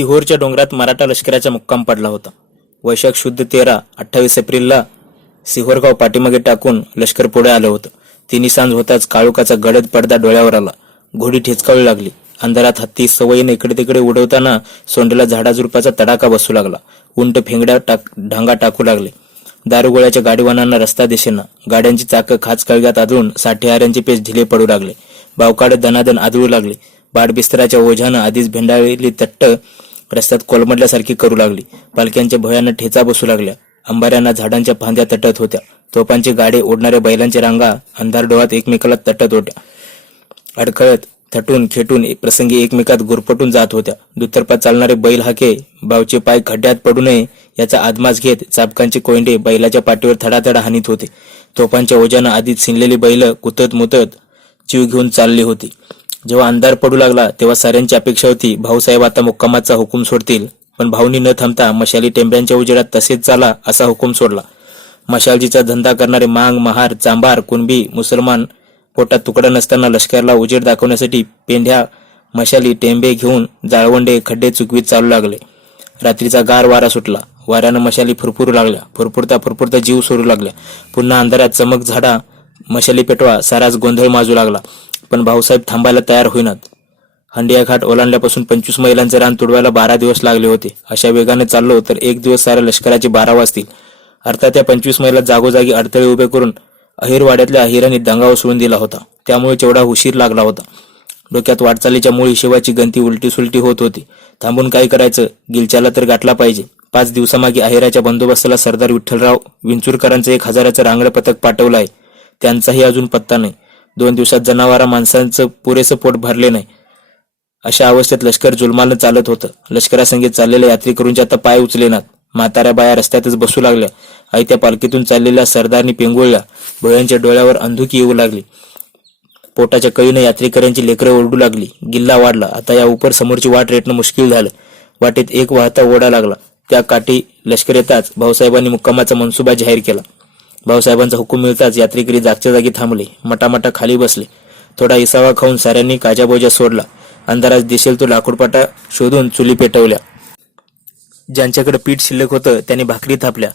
सिहोरच्या डोंगरात मराठा लष्कराचा मुक्काम पडला होता. वैशाख शुद्ध 13, 28 एप्रिलला सिहोरगाव पाठीमागे टाकून लष्कर पुढे आलं होतं. तिन्ही सांज होताच काळोखाचा गडद पडदा डोळ्यावर आला. घोडी ठेचकाळू लागली. अंधारात हत्ती सवयीने इकडे तिकडे उडवताना सोंडेला झाडाझुडपाचा तडाखा बसू लागला. उंट फेंगड्या ढांगा टाकू लागले. दारुगोळ्याच्या गाडीवानांना रस्ता दिसेना. गाड्यांची चाकं खाच कळग्यात आदळून साठेहाऱ्यांचे पेच ढिले पडू लागले. बावकाडे दनादन आदळू लागले. बाडबिस्तराच्या ओझ्यानं आधीच भेंडाळलेली तट्ट रस्त्यात कोलमडल्यासारखी करू लागली. पालख्यांच्या भयानं ठेचा बसू लागल्या. अंबाऱ्यांना झाडांच्या फांद्या तटत होत्या. तोफांचे गाडे, ओढणाऱ्या बैलांच्या रांगा अंधार डोळ्यात एकमेकाला तटत होत्या. अडखळत, थटून खेटून प्रसंगी एकमेकात गुरफटून जात होत्या. दुतर्फा चालणारे बैल हाके भावचे पाय खड्ड्यात पडू नये याचा आदमास घेत चाबकांचे कोयंडे बैलाच्या पाठीवर थडाथडा हानीत होते. तोफांच्या ओझ्यानं आधीच सिनलेली बैल कुतत मुतत जीव घेऊन चालली होती. जेव्हा अंधार पडू लागला तेव्हा साऱ्यांची अपेक्षा होती भाऊसाहेब आता मुक्कामाचा हुकूम सोडतील. पण भाऊनी न थांबता मशाली टेंब्यांच्या उजेडात तसेच चाला असा हुकूम सोडला. मशालजीचा धंदा करणारे मांग, महार, चांभार, कुणबी, मुसलमान पोटात तुकडा नसताना लष्कराला उजेड दाखवण्यासाठी पेंढ्या, मशाली, टेंबे घेऊन जाळवंडे, खड्डे चुकवीत चालू लागले. रात्रीचा गार वारा सुटला. वाऱ्यानं मशाली फुरफुरू लागल्या. फुरफुरता जीव सोडू लागल्या. पुन्हा अंधारात चमक झाडा, मशाली पेटवा, साराच गोंधळ माजू लागला. पण भाऊसाहेब थांबायला तयार होईनात. हंडिया घाट ओलांडल्यापासून 25 मैलांचे रान तुडवायला 12 दिवस लागले होते. अशा वेगाने चाललो तर एक दिवस साऱ्या लष्कराचे 12 वाजतील. अर्थात त्या 25 मैलात जागोजागी अडथळे उभे करून अहिरवाड्यातल्या अहिरांनी दंगा उसळून दिला होता. त्यामुळे तेवढा उशीर लागला होता. डोक्यात वाटचालीच्या मूळ हिशोबाची गंती उलटी सुलटी होत होती. थांबून काय करायचं? गिलच्याला तर गाठला पाहिजे. 5 दिवसामागे अहिराच्या बंदोबस्ताला सरदार विठ्ठलराव विंचूरकरांचं 1000चं रांगडं पथक पाठवलं आहे. त्यांचाही अजून पत्ता नाही. 2 दिवसात जनावरा माणसांचं पुरेसं पोट भरले नाही. अशा अवस्थेत लष्कर जुलमानं चालत होतं. लष्करासंगीत चाललेल्या यात्रेकरूंचे आता पाय उचलेनात. म्हाताऱ्या बाया रस्त्यातच बसू लागल्या. आयत्या पालखीतून चाललेल्या सरदारनी पेंगुळल्या. भोयांच्या डोळ्यावर अंधुकी येऊ लागली. पोटाच्या कळीनं यात्रेकऱ्यांची लेकरं ओरडू लागली. गिल्ला वाढला. आता या उपर समोरची वाट रेटणं मुश्किल झालं. वाटेत एक वाहता ओढा लागला. त्या काठी लष्कर येताच भाऊसाहेबांनी मुक्कामाचा मनसुबा जाहीर केला. भाऊसाहेबांचा हुकूम मिळताच यात्रेकरी जागच्या जागी थांबले. मटामटा खाली बसले. थोडा इसावा खाऊन साऱ्यांनी काजाबोजा सोडला. अंधारात दिसेल तो लाकूडपाटा शोधून चुली पेटवल्या. ज्यांच्याकडे पीठ शिल्लक होतं त्यांनी भाकरी थापल्या.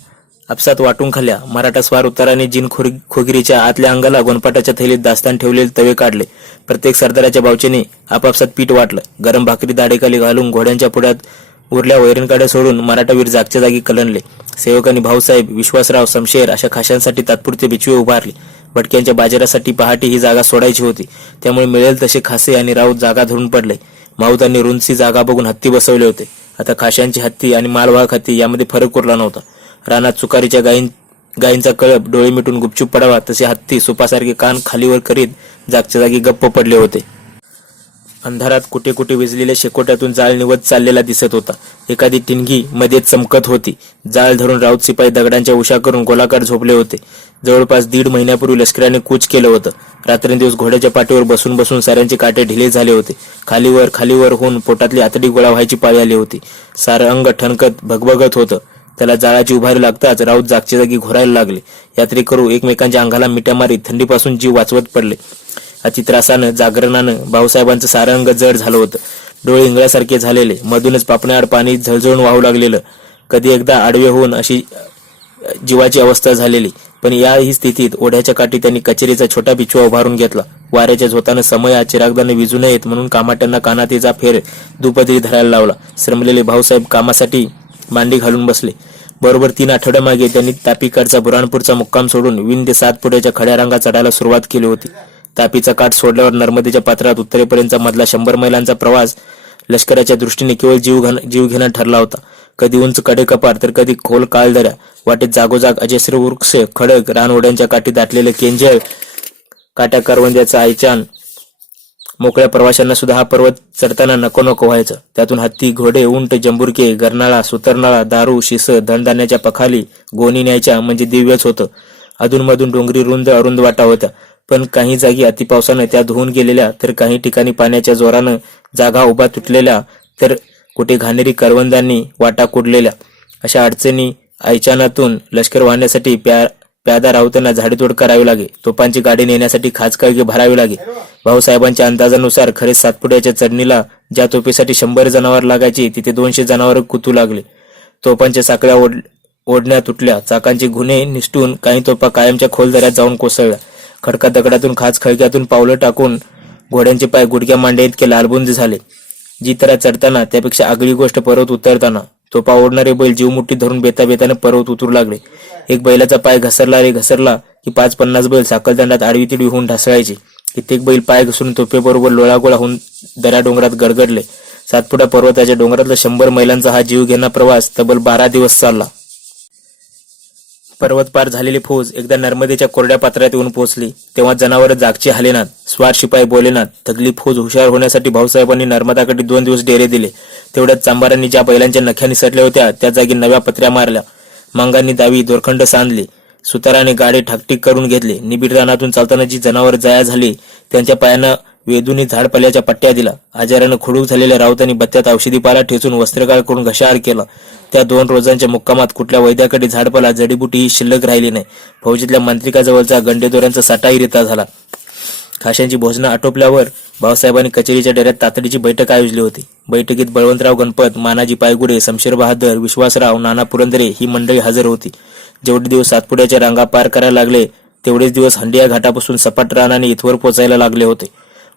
आपसात वाटून खाल्ल्या. मराठा स्वार उताराने जिन खोगिरीच्या आतल्या अंगाला गोनपाटाच्या थैलीत दास्तान ठेवलेले तवे काढले. प्रत्येक सरदाराच्या बावचेने आपापसात पीठ वाटलं. गरम भाकरी दाढेखाली घालून घोड्यांच्या पुढ्यात उरल्या वैरणकाड्या सोडून मराठावीर जागच्या जागी कलनले. सेवकांनी भाऊसाहेब, विश्वासराव, शमशेर अशा खाशांसाठी तात्पुरते बिचवे उभारले. भटक्यांच्या बाजारासाठी पहाटे ही जागा सोडायची होती. त्यामुळे मिळेल तसे खासे आणि राऊत जागा धरून पडले. माऊतांनी रुंदची जागा बघून हत्ती बसवले होते. आता खाशांची हत्ती आणि मालवाहक हत्ती यामध्ये फरक उरला नव्हता. रानात चुकारीच्या गायींचा कळप डोळे मिटून गुपचूप पडावा तसे हत्ती सुपासारखे कान खालीवर करीत जागच्या जागी गप्प पडले होते. अंधारात कुठे कुठे विजलेल्या शेकोट्यातून जाळ निवत चाललेला दिसत होता. एखादी टिंगी मध्ये चमकत होती. जाळ धरून राऊत सिपाई दगडांच्या उशा करून गोलाकार झोपले होते. जवळपास 1.5 महिन्यापूर्वी लष्कराने कूच केलं होतं. रात्रंदिवस घोड्याच्या पाठीवर बसून बसून साऱ्यांचे काटे ढिले झाले होते. खालीवर होऊन पोटातली आतडी गोळा व्हायची पाळी आली होती. सारं अंग ठणकत भगभगत होतं. त्याला जाळाची उभारी लागताच राऊत जागच्या जागी घोरायला लागले. यात्रेकरू एकमेकांच्या अंगाला मिट्या मारीत थंडीपासून जीव वाचवत पडले. अतित्रासानं, जागरणानं भाऊसाहेबांचं सारं अंग जड झालं होतं. डोळे इंगळ्यासारखे झालेले, मधूनच पापण्याआड पाणी झळझळून वाहू लागलेलं. कधी एकदा आडवे होऊन अशी जीवाची अवस्था झालेली. पण याही स्थितीत ओढ्याच्या काठी त्यांनी कचेरीचा छोटा बिछवा उभारून घेतला. वाऱ्याच्या झोतानं समया चिरागदाने विजू नयेत म्हणून कामाट्यांना कानातीचा फेर दुपदरी धरायला लावला. श्रमलेले भाऊसाहेब कामासाठी मांडी घालून बसले. बरोबर 3 आठवड्यामागे त्यांनी तापीकडचा बुराणपूरचा मुक्काम सोडून विंध्य 7 फुटाच्या खड्या रांगा चढायला सुरुवात केली होती. तापीचा काठ सोडल्यावर नर्मदेच्या पात्रात उत्तरेपर्यंतचा मधला 100 मैलांचा प्रवास लष्कराच्या दृष्टीने केवळ जीवघेणा ठरला होता. कधी उंच कडेकपार तर कधी खोल काळदऱ्या. वाटेत जागोजाग अजस्र वृक्ष, खडक, रानओढ्यांच्या काठी दाटलेले केंजळ, काट्या करवंद्याचा आयचान. मोकळ्या प्रवाशांना सुद्धा हा पर्वत चढताना नको नको व्हायचं. त्यातून हत्ती, घोडे, उंट, जंबुरके, गरनाळा, सुतरनाळा, दारू, शिस, धनधान्याच्या पखाली गोणी न्यायच्या म्हणजे दिव्यच होतं. अधूनमधून डोंगरी रुंद अरुंद वाटा होत्या. पण काही जागी अतिपावसानं त्या धुवून गेलेल्या, तर काही ठिकाणी पाण्याच्या जोरानं जागा उभा तुटलेल्या, तर कुठे घाणेरी करवंदांनी वाटा कुडलेल्या. अशा अडचणी आयचानातून लष्कर वाहण्यासाठी प्यादा राऊतांना झाडीतोड करावी लागे. तोफांची गाडी नेण्यासाठी खाचकळगी भरावी लागे. भाऊसाहेबांच्या अंदाजानुसार खरे सातपुड्याच्या चढणीला ज्या तोफीसाठी 100 जनावर लागायची तिथे 200 जनावर कुतू लागले. तोफांच्या साखळ्या ओढण्या तुटल्या. चाकांची गुन्हे निसटून काही तोफा कायमच्या खोल दऱ्यात जाऊन कोसळल्या. खडका दगडातून खाच खळग्यातून पावलं टाकून घोड्यांचे पाय गुडघ्या मांड्या इतके लालबुंद झाले. जी तरा चढताना त्यापेक्षा आगळी गोष्ट पर्वत उतरताना. तोफा ओढणारे बैल जीवमुठ्ठी धरून बेताबेताने पर्वत उतरू लागले. एक बैलाचा पाय घसरला की 5-50 बैल साखळदंडात आडवी तिडवी होऊन ढासळायचे. कित्येक बैल पाय घसरून तोफेबरोबर लोळागोळा होऊन दऱ्या डोंगरात गडगडले. सातपुडा पर्वताच्या डोंगरातला 100 मैलांचा हा जीव घेणा प्रवास तब्बल 12 दिवस चालला. पर्वत पार झालेली फौज एकदा नर्मदेच्या कोरड्या पात्रात येऊन पोहोचली तेव्हा जनावर जागची हालेनात. स्वार शिपाई बोलेनात. थकली फौज हुशार होण्यासाठी भाऊसाहेबांनी नर्मदाकडे 2 दिवस डेरे दिले. तेवढ्यात चांबारांनी ज्या बैलांच्या नख्या निसटल्या होत्या त्या जागी नव्या पत्र्या मारल्या. मांगांनी दावी दोरखंड सांधले. सुताराने गाडे ठाकटीक करून घेतले. निबिड रानातून चालताना जी जनावर जाया झाली त्यांच्या पायांना वेदूनी झाडपाल्याच्या पट्ट्या दिला. आजारानं खुडूक झालेल्या राऊतांनी बत्त्यात औषधी पाला ठेचून वस्त्रकाळ करून घशाहार केला. त्या 2 रोजांच्या मुक्कामात कुठल्या वैद्याकडे झाडपाला जडीबुटी ही शिल्लक राहिली नाही. फौजीतल्या मंत्रिकाजवळचा गंडेदोऱ्यांचा साठाही रिता झाला. खाशांची भोजनं आटोपल्यावर भाऊसाहेबांनी कचेरीच्या डेऱ्यात तातडीची बैठक आयोजली होती. बैठकीत बळवंतराव गणपत, मानाजी पायगुडे, शमशेर बहादर, विश्वासराव, नाना पुरंदरे ही मंडळी हजर होती. जेवढे दिवस सातपुड्याच्या रांगा पार करायला लागले तेवढेच दिवस हंडिया घाटापासून सपाट रानाने इथवर पोचायला लागले होते.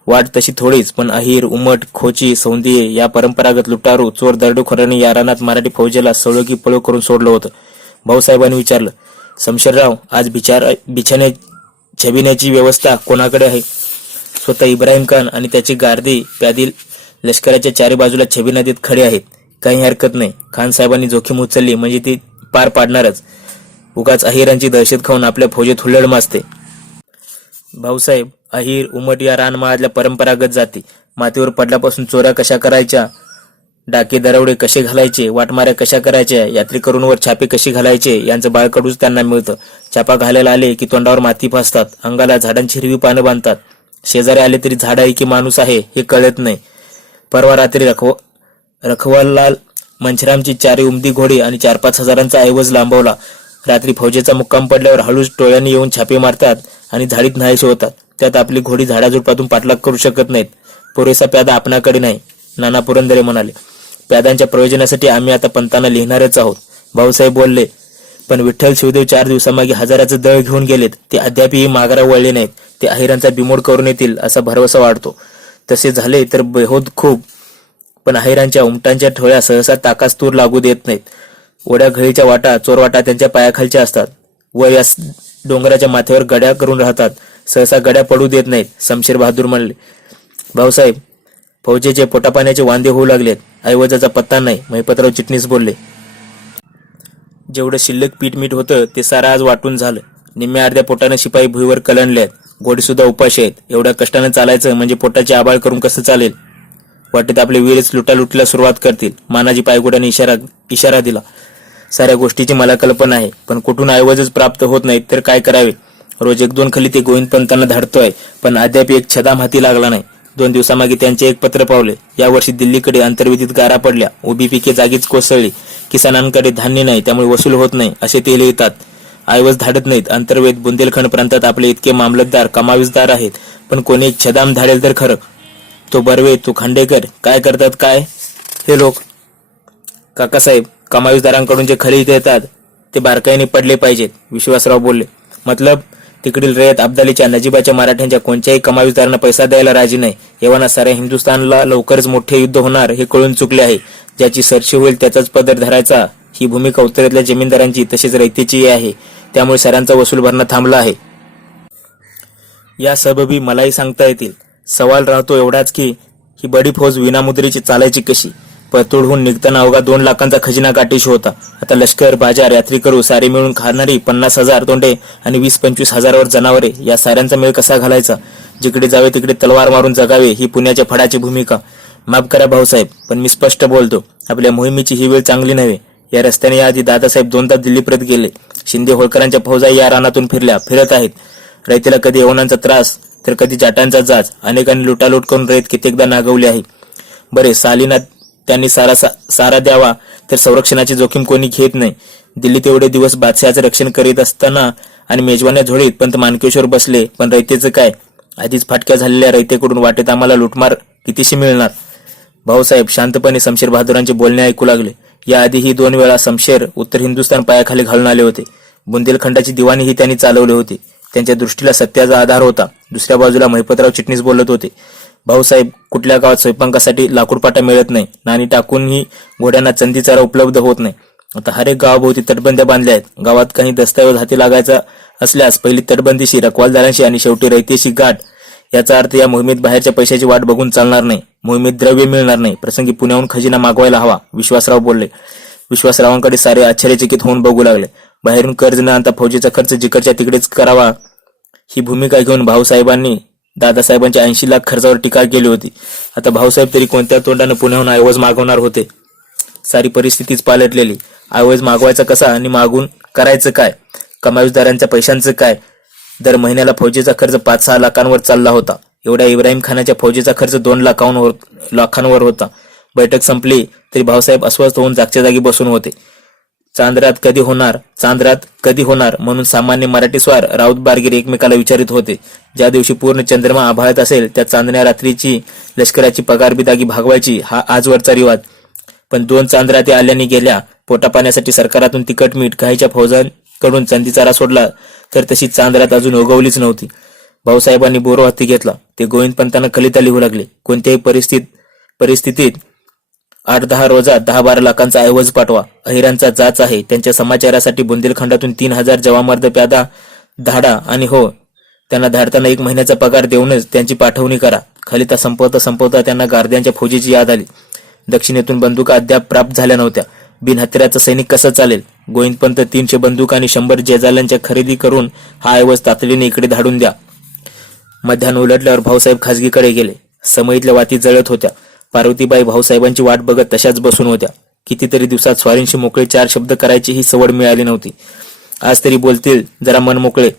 वाट तशी थोडीच, पण अहिर, उमट, खोची, सौंदिये या परंपरागत लुटारू चोर दरोडेखोरांनी या रानात मराठी फौजेला सळो की पळो करून सोडलं होतं. भाऊसाहेबांनी विचारलं, शमशेरराव, आज बिछाने छबिण्याची व्यवस्था कोणाकडे आहे? स्वतः इब्राहिम खान आणि त्याची गार्दी प्यादी लष्कराच्या 4 बाजूला छबी नदीत खडे आहेत. काही हरकत नाही. खान साहेबांनी जोखीम उचलली म्हणजे ती पार पाडणारच. उगाच अहिरांची दहशत खाऊन आपल्या फौजेत हुल्लड माजते. भाऊसाहेब, अहिर, उमट या रानमाळातल्या परंपरागत जाती. मातीवर पडल्यापासून चोऱ्या कशा करायच्या, डाके दरवडे कसे घालायचे, वाटमाऱ्या कशा करायच्या, यात्रेकरूंवर छापे कशी घालायचे यांचं बाळकडूच त्यांना मिळतं. छापा घालायला आले की तोंडावर माती फासतात. अंगाला झाडांची हिरवी पानं बांधतात. शेजारी आले तरी झाड आहे की माणूस आहे हे कळत नाही. परवा रात्री रखवालाल मंचरामची 4 उमदी घोडी आणि 4-5 हजारांचा ऐवज लांबवला. रात्री फौजेचा मुक्काम पडल्यावर हळूच टोळ्यांनी येऊन छापे मारतात आणि झाडीत नाहीसे होतात. त्यात आपली घोडी झाडाझुडपातून पाठलाग करू शकत नाहीत. पुरेसा प्यादा आपणाकडे नाही. नाना पुरंदरे म्हणाले, प्यादांच्या प्रयोजनासाठी आम्ही आता पंतांना लिहिणारच आहोत. भाऊसाहेब बोलले, पण विठ्ठल शिवदेव 4 दिवसामागे हजाराचं दळ घेऊन गेलेत. ते अद्यापही माघारा वळले नाहीत. ते अहिरांचा बिमोड करून येतील असा भरवसा वाटतो. तसे झाले तर बेहोद खूप, पण अहिरांच्या उमटांच्या ठोळ्या सहसा ताकास तूर लागू देत नाहीत. ओढ्या घळीच्या वाटा, चोरवाटा त्यांच्या पायाखालच्या असतात. व या डोंगराच्या माथ्यावर गड्या करून राहतात. सहसा गड्या पडू देत नाहीत. शमशेर बहादूर म्हणले, भाऊसाहेब, फौजेचे पोटापाण्याचे वांदे होऊ लागलेत. ऐवजाचा पत्ता नाही. महिपतराव चिटणीस बोलले, जेवढं शिल्लक पीठ होतं ते सारं आज वाटून झालं. निम्म्या अर्ध्या पोटानं शिपाई भुईवर कलंडले आहेत. घोडी सुद्धा उपाशी आहेत. एवढ्या कष्टानं चालायचं म्हणजे पोटाची आबाळ करून कसं चालेल? वाटेत आपले वीरच लुटालुटीला सुरुवात करतील. मानाजी पायगुड्याने इशारा दिला. साऱ्या गोष्टीची मला कल्पना आहे, पण कुठून ऐवजच प्राप्त होत नाहीत तर काय करावे? रोज 1-2 खली ते गोविंदपंतांना धाडतोय, पण अद्याप एक छदाम हाती लागला नाही. 2 दिवसामागे त्यांचे एक पत्र पावले. यावर्षी दिल्लीकडे अंतर्विधीत गारा पडल्या. उभी पिके जागीच कोसळली. किसानांकडे धान्य नाही, त्यामुळे वसूल होत नाही असे ते लिहितात. ऐवज धाडत नाहीत. अंतर्वेद बुंदेलखंड प्रांतात आपले इतके मामलतदार कमावीसदार आहेत, पण कोणी एक छदाम धाडेल तर खरं. तो बर्वे, तो खांडेकर काय करतात काय हे लोक? काकासाहेब, कमावीसदारांकडून जे खरी येतात ते बारकाईने पडले पाहिजेत. विश्वासराव बोलले, मतलब तिकडील रयत अब्दालीच्या, नजीबाच्या, मराठ्यांच्या कोणत्याही कमावीसदारांना पैसा द्यायला राजी नाही. एव्हाना साऱ्या हिंदुस्थानला लवकरच मोठे युद्ध होणार हे कळून चुकले आहे. ज्याची सरशी होईल त्याचाच पदर धरायचा ही भूमिका उत्तरेतल्या जमीनदारांची तसेच रयतेची आहे. त्यामुळे साऱ्यांचा वसूल भरणं थांबला आहे. या सबबी मलाही सांगता येतील. सवाल राहतो एवढाच की ही बडी फौज विनामुद्रेची चालायची कशी? परतूडहून निघताना अवघा 2 लाखांचा खजिना गाठीशी होता. आता लष्कर, बाजार, यात्रेकरू सारे मिळून खाणारी 50,000 तोंडे आणि 20-25 हजारावर जनावरे, या साऱ्यांचा मेळ कसा घालायचा? जिकडे जावे तिकडे तलवार मारून जगावे ही पुण्याच्या फडाची भूमिका. माफ करा भाऊसाहेब, पण मी स्पष्ट बोलतो, आपल्या मोहिमेची ही वेळ चांगली नव्हे. या रस्त्याने याआधी दादासाहेब 2दा दिल्लीपर्यंत गेले. शिंदे होळकरांच्या फौजा या रानातून फिरत आहेत. रयतेला कधी यवनांचा त्रास तर कधी जाटांचा जाच. अनेकांनी लुटालूट करून रयत कित्येकदा नागवले आहे. बरे, सालीना त्यांनी सारा द्यावा तर संरक्षणाची जोखीम कोणी घेत नाही. दिल्लीत एवढे दिवस बादशहाचं रक्षण करीत असताना आणि मेजवान्या झोळीत पंत मानकेश्वर बसले. पण रयतेचं काय? आधीच फाटक्या झालेल्या रयतेकडून वाटेत आम्हाला लुटमार कितीशी मिळणार? भाऊसाहेब शांतपणे शमशेर बहादुरांचे बोलणे ऐकू लागले. याआधीही 2 वेळा शमशेर उत्तर हिंदुस्थान पायाखाली घालून आले होते. बुंदेलखंडाची दिवाणीही त्यांनी चालवली होती. त्यांच्या दृष्टीला सत्याचा आधार होता. दुसऱ्या बाजूला महिपतराव चिटणीस बोलत होते. भाऊसाहेब, कुठल्या गावात स्वयंपाकासाठी लाकूडपाटा मिळत नाही. नाणी टाकूनही घोड्यांना चंदी चारा उपलब्ध होत नाही. आता हर एक गावाभोवती तटबंद्या बांधल्या आहेत. गावात काही दस्तऐवज हाती लागायचा असल्यास पहिली तटबंदीशी, रखवालदारांशी आणि शेवटी रयतेशी गाठ. याचा अर्थ या मोहिमेत बाहेरच्या पैशाची वाट बघून चालणार नाही. मोहिमेत द्रव्य मिळणार नाही. प्रसंगी पुण्याहून खजिना मागवायला हवा, विश्वासराव बोलले. विश्वासरावांकडे सारे आश्चर्यचकित होऊन बघू लागले. बाहेरून कर्ज न आणता फौजेचा खर्च जिकडच्या तिकडेच करावा, ही भूमिका घेऊन भाऊसाहेबांनी दादासाहेबांच्या 80 लाख खर्चावर टीका केली होती. आता भाऊसाहेब तरी कोणत्या तोंडाने पुण्याहून ऐवज मागवणार होते? सारी परिस्थितीच पालटलेली. ऐवज मागवायचा कसा आणि मागून करायचं काय? कमाईदारांच्या पैशांचं काय? दर महिन्याला फौजेचा खर्च 5-6 लाखांवर चालला होता. एवढ्या इब्राहिम खानाच्या फौजेचा खर्च 2 लाखांवर होता. बैठक संपली तरी भाऊसाहेब अस्वस्थ होऊन जागच्या जागी बसून होते. चांद्रात कधी होणार म्हणून सामान्य मराठी स्वार राऊत बारगीर एकमेकाला विचारित होते. ज्या दिवशी पूर्ण चंद्रमा आभाळत असेल त्या चांदण्या रात्रीची लष्कराची पगार बिदागी भागवायची, हा आजवरचा रिवाज. पण 2 चांद्राते आल्याने गेल्या. पोटा पाण्यासाठी सरकारातून तिखट मीठ, काहीच्या फौजांकडून चंदी चारा सोडला तर तशी चांद्रात अजून उगवलीच नव्हती. भाऊसाहेबांनी बोरो हाती घेतला. ते गोविंदपंतांना कलिता लिहू लागले. कोणत्याही परिस्थितीत 8-10 रोजात 10-12 लाखांचा ऐवज पाठवा. अहिरांचा जाच आहे. त्यांच्या समाचारासाठी बुंदेलखंडातून 3000 जवामर्द प्यादा धाडा आणि हो, त्यांना धाडताना 1 महिन्याचा पगार देऊनच त्यांची पाठवणी करा. खलिता संपवता त्यांना गार्द्यांच्या फौजेची याद आली. दक्षिणेतून बंदुका अद्याप प्राप्त झाल्या नव्हत्या. बिनहत्याराचा सैनिक कसा चालेल? गोविंदपंत 300 बंदूक आणि 100 जेजालांच्या खरेदी करून हा ऐवज तातडीने इकडे धाडून द्या. मध्यान्ह उलटल्यावर भाऊसाहेब खाजगीकडे गेले. समईतल्या वाती जळत होत्या. पार्वतीबाई भाऊसाहेबांची वाट बघत तशाच बसून होत्या. कितीतरी दिवसात स्वारींशी मोकळे 4 शब्द करायची ही सवड मिळाली नव्हती. आज तरी बोलतील, जरा मन मोकळे.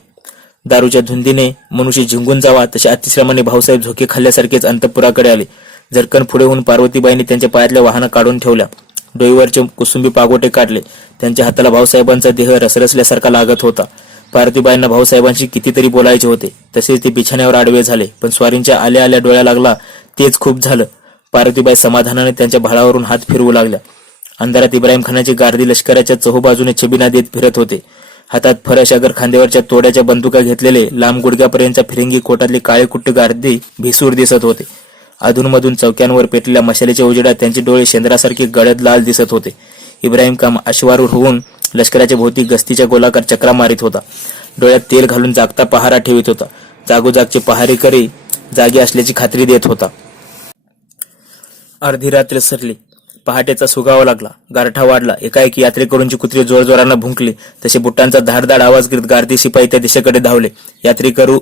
दारूच्या धुंदीने मनुष्य झिंगून जावा तसे अतिश्रमाने भाऊसाहेब झोके खाल्ल्यासारखेच अंतपुराकडे आले. झटकन पुढे होऊन पार्वतीबाईंनी त्यांच्या पायातल्या वाहनं काढून ठेवल्या. डोईवरचे कुसुंबी पागोटे काढले. त्यांच्या हाताला भाऊसाहेबांचा देह रसरसल्यासारखा लागत होता. पार्वतीबाईंना भाऊसाहेबांशी कितीतरी बोलायचे होते. तसेच ते बिछाण्यावर आडवे झाले. पण स्वारींच्या आल्या आल्या डोळ्या लागला तेच खूप झालं. पार्वतीबाई समाधानाने त्यांच्या भाळावरून हात फिरवू लागल्या. अंधारात इब्राहिम खानाचे गार्दी लष्कराच्या चहूबाजूने छबिना देत फिरत होते. हातात फरश अगर खांद्यावरच्या तोड्याच्या बंदुका घेतलेले लांब गुडघ्यापर्यंतच्या फिरंगी कोटातले काळे कुट्ट गार्दी भिसूर दिसत होते. अधूनमधून चौक्यांवर पेटलेल्या मशालीच्या उजेडात त्यांचे डोळे शेंद्रासारखे गडद लाल दिसत होते. इब्राहिम खान अश्वारूढ होऊन लष्कराच्या भोवती गस्तीच्या गोलाकार चक्रा मारित होता. डोळ्यात तेल घालून जागता पहारा ठेवित होता. जागोजागचे पहारेकरी जागी असल्याची खात्री देत होता. अर्धी रात्र सरली. पहाटेचा सुगावा लागला. गारठा वाढला. एकाएकी यात्रेकरूंची कुत्री जोरजोरानं भुंकली. तसे बुटांचा धाडधाड आवाज करीत गार्दी शिपाई त्या दिशेकडे धावले. यात्रेकरू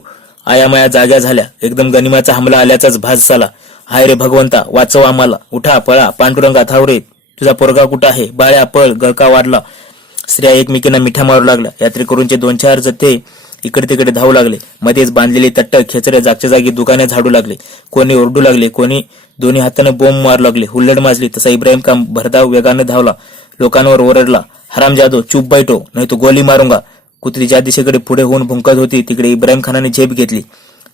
आयामाया जाग्या झाल्या. एकदम गनिमाचा हमला आल्याचाच भास झाला. हाय रे भगवंता, वाचव आम्हाला. उठा, पळा, पांडुरंगा थावरे. तुझा पोरगा कुठं आहे? बाळ्या पळ. गळका वाढला. स्त्रिया एकमेकींना मिठ्या मारू लागल्या. यात्रेकरूंचे 2-4 जथे इकडे तिकडे धावू लागले. मध्येच बांधलेली तट्ट खेचरे जागच्या जागी दुकाने झाडू लागले. कोणी ओरडू लागले, कोणी दोन्ही हाताने बोंब मारू लागले. हुल्लड माजली. तसा इब्राहिम खान भरधाव वेगाने धावला. लोकांवर ओरडला, हरामजादो, चुप बैठो, नाही तो गोली मारूंगा. कुत्री ज्या दिशेकडे पुढे होऊन भुंकत होती तिकडे इब्राहिम खानाने झेप घेतली.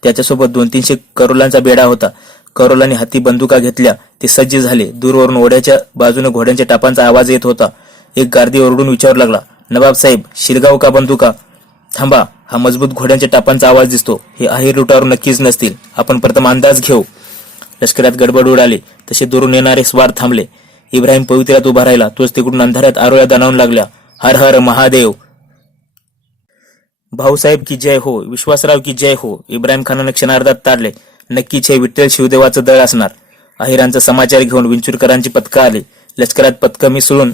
त्याच्यासोबत 200-300 करोलांचा बेडा होता. करोलांनी हाती बंदुका घेतल्या. ते सज्ज झाले. दूरवरून ओढ्याच्या बाजूने घोड्यांच्या टापांचा आवाज येत होता. एक गार्दी ओरडून विचारू लागला, नवाब साहेब, शिरगाव का बंदुका? थांबा, हा मजबूत घोड्यांच्या टापांचा आवाज दिसतो. हे अहिर लुटारू नक्कीच नसतील. आपण प्रथम अंदाज घेऊ. लष्करात गडबड उडाली. तसे दुरून येणारे स्वार थांबले. इब्राहिम पवित्र्यात उभा राहिला. तोच तिकडून अंधारात आरोळ्या दानावून लागल्या. हर हर महादेव. भाऊसाहेब की जय हो. विश्वासराव की जय हो. इब्राहिम खानाने क्षणार्धात ताडले. नक्कीच हे विठ्ठल शिवदेवाचं दळ असणार. अहिरांचा समाचार घेऊन विंचुरकरांची पथकं आली. लष्करात पथकं मिसळून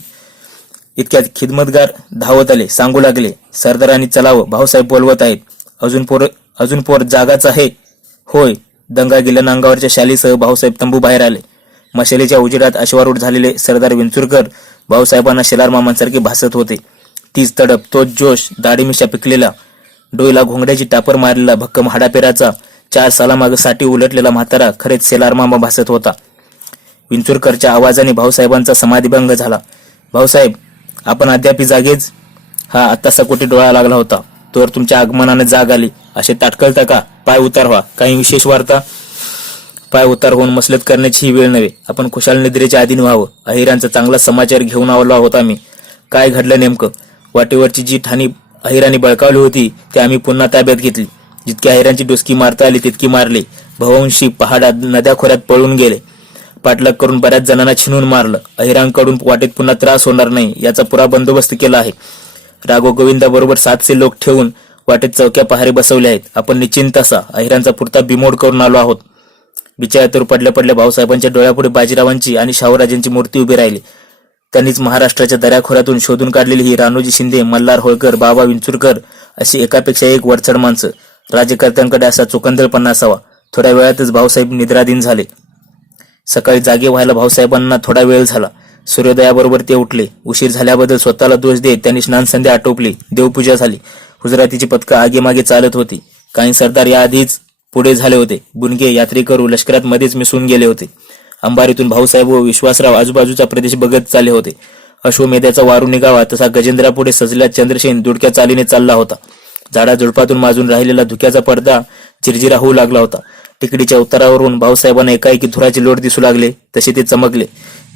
इतक्यात खिदमतगार धावत आले. सांगू लागले, सरदारांनी चलावं, भाऊसाहेब बोलवत आहेत. अजून पोर जागाच आहे? होय. दंगा गेल्या अंगावरच्या शालीसह भाऊसाहेब तंबू बाहेर आले. मशालीच्या उजेडात अश्वारूढ झालेले सरदार विंचुरकर भाऊसाहेबांना शेलार मामांसारखे भासत होते. तीच तडप, तोच जोश, दाढी मिशा पिकलेला, डोईला घोंगड्याची टापर मारलेला भक्कम हाडापेराचा 4 सालामाग साठी उलटलेला म्हातारा खरेच शेलार मामा भासत होता. विंचुरकरच्या आवाजाने भाऊसाहेबांचा समाधिभंग झाला. भाऊसाहेब, आपण अद्याप जागेच? हा आत्ता सकोटी डोळा लागला होता. तोवर तुमच्या आगमनाने जाग आली. असे ताटकळता का? पाय उतार व्हा. काही विशेष वार्ता? पाय उतार होऊन मसलत करण्याची ही वेळ नव्हे. आपण खुशाल निद्रेच्या अधीन व्हावं. अहिरांचा चांगला समाचार घेऊन आलो आहोत आम्ही. काय घडलं नेमकं? वाटेवरची जी ठाणी अहिरांनी बळकावली होती ती आम्ही पुन्हा ताब्यात घेतली. जितकी अहिरांची डोसकी मारता आली तितकी मारली. भवंशी पहाडात नद्या खोऱ्यात पळून गेले. पाठलाग करून बऱ्याच जणांना छिनून मारलं. अहिरांकडून वाटेत पुन्हा त्रास होणार नाही याचा पुरा बंदोबस्त केला आहे. राघव गोविंदाबरोबर 700 लोक ठेवून वाटेत चौक्या पहारे बसवले आहेत. आपण निश्चिंत असा. अहिरांचा पुरता बिमोड करून आलो आहोत. बिचाऱ्यातून पडल्या पडल्या भाऊसाहेबांच्या डोळ्यापुढे बाजीरावांची आणि शाहूराजांची मूर्ती उभी राहिली. त्यांनीच महाराष्ट्राच्या दऱ्याखोऱ्यातून शोधून काढलेली ही रानोजी शिंदे, मल्हार होळकर, बाबा विंचुरकर अशी एकापेक्षा एक वरचढ माणसं. राज्यकर्त्यांकडे असा चोखंदळपणा असावा. थोड्या वेळातच भाऊसाहेब निद्राधीन झाले. सकाळी जागे व्हायला भाऊसाहेबांना थोडा वेळ झाला. सूर्योदयाबरोबर ते उठले. उशीर झाल्याबद्दल स्वतःला दोष देत त्यांनी स्नानसंध्या आटोपली. देवपूजा झाली. गुजरातीची पथकं आगेमागे चालत होती. काही सरदार याआधीच पुढे झाले होते. बुनगे, यात्रेकरू लष्करात मध्येच मिसळून गेले होते. अंबारीतून भाऊसाहेब व विश्वासराव आजूबाजूचा प्रदेश बघत चालले होते. अश्वमेधाचा वारू निघावा तसा गजेंद्रापुढे सजल्या चंद्रसेन दुडक्या चालीने चालला होता. झाडाझुडपातून माजून राहिलेला धुक्याचा पडदा चिरजिरा होऊ लागला होता. टिकडीच्या उतारावरून भाऊसाहेबांना एकाएकी धुराचे लोट दिसू लागले. तसे ते चमकले.